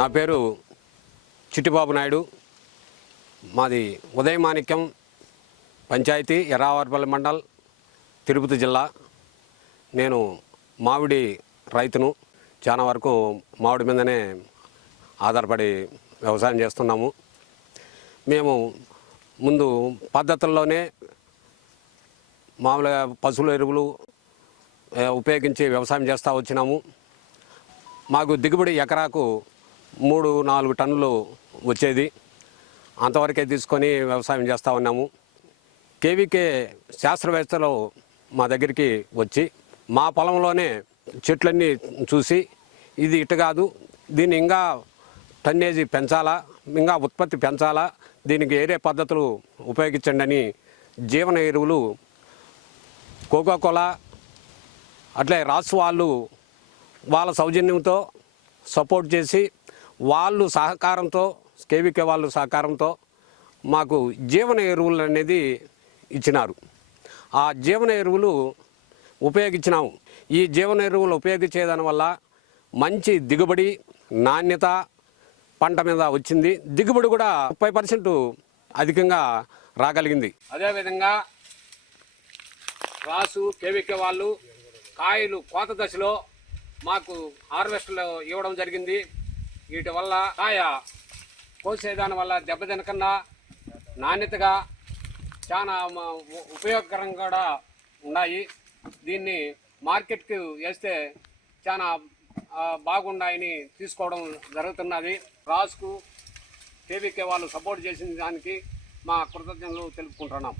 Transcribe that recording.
నా పేరు చిట్టిబాబు నాయుడు. మాది ఉదయమాణిక్యం పంచాయతీ, ఎర్రావారిపల్లి మండల్, తిరుపతి జిల్లా. నేను మామిడి రైతును. చాలా వరకు మామిడి మీదనే ఆధారపడి వ్యవసాయం చేస్తున్నాము. మేము ముందు పద్ధతుల్లోనే మామూలుగా పశువుల ఎరువులు ఉపయోగించి వ్యవసాయం చేస్తూ వచ్చినాము. మాకు దిగుబడి ఎకరాకు 3-4 టన్నులు వచ్చేది. అంతవరకే తీసుకొని వ్యవసాయం చేస్తూ ఉన్నాము. కేవీకే శాస్త్రవేత్తలు మా దగ్గరికి వచ్చి మా పొలంలోనే చెట్లన్నీ చూసి ఇది ఇటు కాదు, దీన్ని ఇంకా టన్నేజీ పెంచాలా, ఇంకా ఉత్పత్తి పెంచాలా, దీనికి ఏరే పద్ధతులు ఉపయోగించండి అని జీవన ఎరువులు కోకోకోలా అట్లే రాసు వాళ్ళ సౌజన్యంతో సపోర్ట్ చేసి వాళ్ళు సహకారంతో, కేవీకే వాళ్ళు సహకారంతో మాకు జీవన ఎరువులు అనేది ఇచ్చినారు. ఆ జీవన ఎరువులు ఉపయోగించినాము. ఈ జీవన ఎరువులు ఉపయోగించేదాని వల్ల మంచి దిగుబడి, నాణ్యత పంట మీద వచ్చింది. దిగుబడి కూడా 30% అధికంగా రాగలిగింది. అదేవిధంగా రాసు కేవీకే వాళ్ళు కాయలు కోత దశలో మాకు హార్వెస్ట్లో ఇవ్వడం జరిగింది. వీటి వల్ల కాయ కోసేదాని వల్ల దెబ్బతినకుండా నాణ్యతగా చాలా ఉపయోగకరంగా కూడా ఉన్నాయి. దీన్ని మార్కెట్కి వేస్తే చాలా బాగున్నాయని తీసుకోవడం జరుగుతున్నది. రాసుకు కేవీకే వాళ్ళు సపోర్ట్ చేసిన దానికి మా కృతజ్ఞతలు తెలుపుకుంటున్నాం.